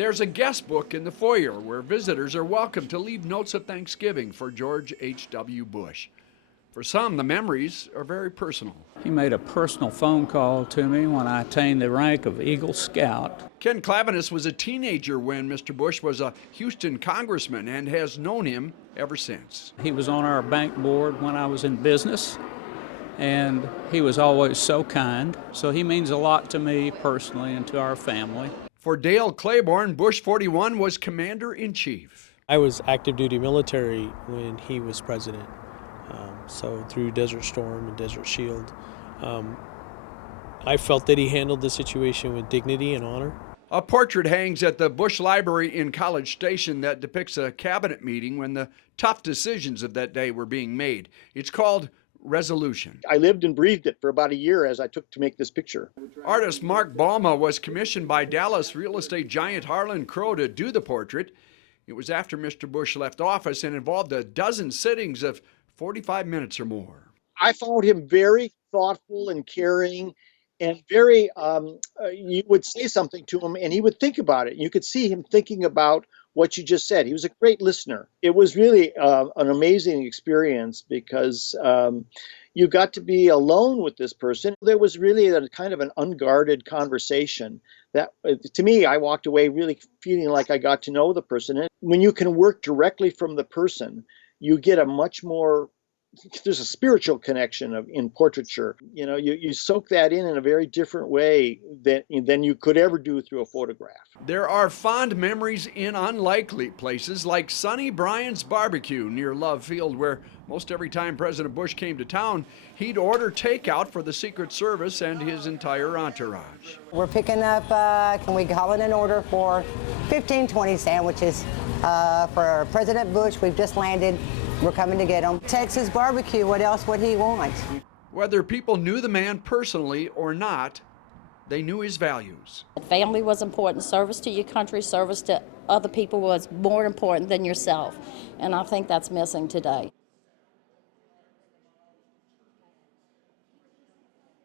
There's a guest book in the foyer where visitors are welcome to leave notes of thanksgiving for George H.W. Bush. For some, the memories are very personal. He made a personal phone call to me when I attained the rank of Eagle Scout. Ken Clavinus was a teenager when Mr. Bush was a Houston congressman and has known him ever since. He was on our bank board when I was in business, and he was always so kind. So he means a lot to me personally and to our family. For Dale Claiborne, Bush 41 was commander-in-chief. I was active duty military when he was president. So through Desert Storm and Desert Shield, I felt that he handled the situation with dignity and honor. A portrait hangs at the Bush Library in College Station that depicts a cabinet meeting when the tough decisions of that day were being made. It's called Resolution. I lived and breathed it for about a year as I took to make this picture. Artist Mark Balma was commissioned by Dallas real estate giant Harlan Crow to do the portrait. It was after Mr. Bush left office and involved a dozen sittings of 45 minutes or more. I found him very thoughtful and caring and very, you would say something to him and he would think about it. You could see him thinking about what you just said. He was a great listener. It was really an amazing experience because you got to be alone with this person. There was really a kind of an unguarded conversation that, to me, I walked away really feeling like I got to know the person. And when you can work directly from the person, you get a much more, there's a spiritual connection in portraiture. You know, you soak that in a very different way than you could ever do through a photograph. There are fond memories in unlikely places like Sonny Bryan's Barbecue near Love Field, where most every time President Bush came to town, he'd order takeout for the Secret Service and his entire entourage. We're picking up, can we call it an order for 15, 20 sandwiches for President Bush? We've just landed. We're coming to get him. Texas barbecue, what else would he want? Whether people knew the man personally or not, they knew his values. Family was important. Service to your country, service to other people was more important than yourself. And I think that's missing today.